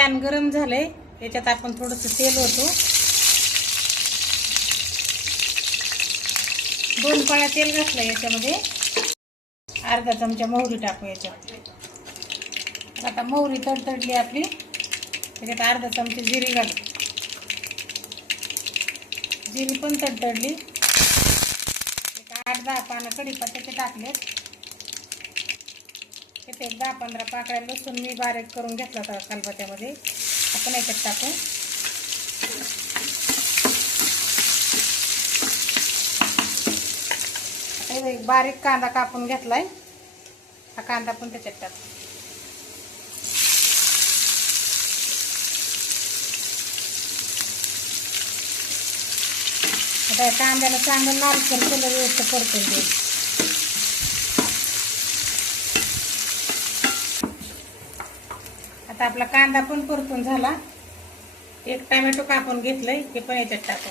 Pan गरम झालंय, याच्यात आपण थोडंसं तेल ओतू. 2 पळ्या तेल घातलं. याच्यामध्ये अर्धा चमचा मोहरी टाकू याच्यात. आता मोहरी तडतडली आपली, त्याच्यात अर्धा चमचा जिरी घालू. जिरी पण तडतडली. 8-10 पानं कढीपत्त्याचे टाकलेत. इथे 10-15 पाकळ्या लसूण मी बारीक करून घेतला होता खलबत्त्यामध्ये, आपण याच्यात टाकू. एक बारीक कांदा कापून घेतलाय, हा कांदा पण त्याच्यात टाकू. आता या कांद्याला चांगलं लालसर कलर व्यवस्थित परतून घेऊ. आता आपला कांदा पण परतून झाला. एक टोमॅटो कापून घेतलंय, हे पण याच्यात टाकू.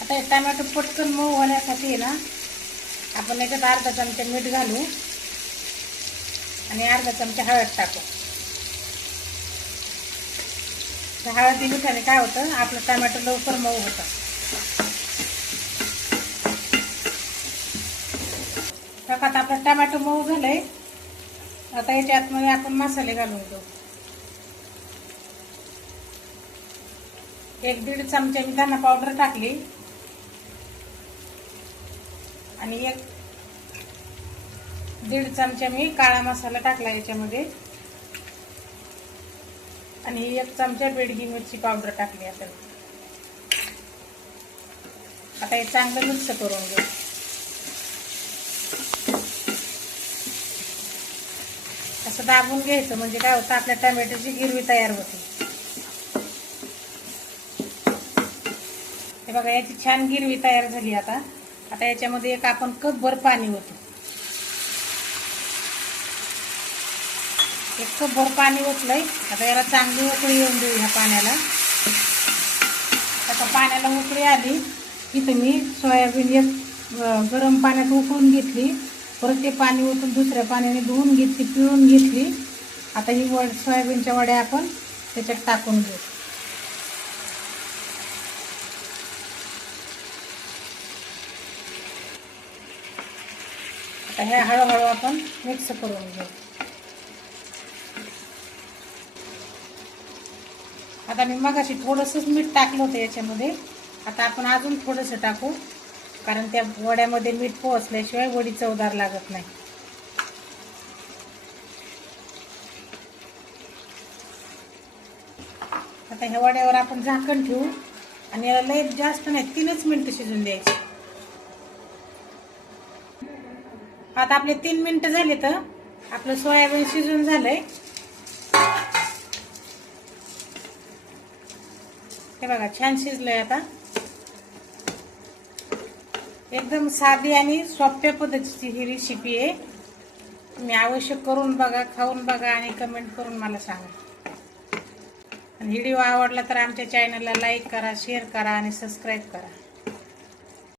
आता हे टोमॅटो पटकन मऊ होण्यासाठी ना आपण याच्यात अर्धा चमचा मीठ घालू आणि अर्धा चमचा हळद टाकू. हळदी मिठाने काय होतं, आपलं टोमॅटो लवकर मऊ होतं. आता आपला टोमॅटो मऊ झालंय. आता याच्या आतमध्ये आपण मसाले घालून घेऊ. 1-1.5 चमचा मी धना पावडर टाकली आणि 1-1.5 चमचा मी काळा मसाला टाकला याच्यामध्ये आणि 1 चमचा बेडगी मिरची पावडर टाकली. आता हे चांगलं मिक्स करून घेऊ. असं दाबून घ्यायचं, म्हणजे काय होतं, आपल्या टोमॅटोची गिरवी तयार होते. हे बघा, याची छान गिरवी तयार झाली. आता याच्यामध्ये एक आपण कपभर पाणी ओतू. 1 कपभर पाणी ओतलंय. आता याला चांगली उकळी येऊन देऊ ह्या पाण्याला. आता पाण्याला उकळी आली की मी सोयाबीन गरम पाण्यात उकळून घेतली. परत ते पाणी ओतून दुसऱ्या पाण्याने धुवून घेतली, पिळून घेतली. आता ही सोयाबीनच्या वड्या आपण त्याच्यात टाकून घेऊ. आता ह्या हळूहळू आपण मिक्स करून घेऊ. आता मी मगाशी थोडंसंच मीठ टाकलं होतं याच्यामध्ये. आता आपण अजून थोडंसं टाकू, कारण त्या वड्यामध्ये मीठ पोहोचल्याशिवाय वडी चवदार लागत नाही. आता ह्या वड्यावर आपण झाकण ठेवू आणि याला लय जास्त नाही, 3च मिनिटं शिजून द्यायची. आता आपले 3 मिनिटं झाले तर आपलं सोयाबीन शिजून झालंय. हे बघा, छान शिजलंय. आता एकदम साधी आणि सोप्या पद्धतीची ही रेसिपी आहे. तुम्ही अवश्य करून बघा, खाऊन बघा आणि कमेंट करून मला सांगा. आणि व्हिडिओ आवडला तर आमच्या चॅनलला लाईक करा, शेअर करा आणि सबस्क्राईब करा.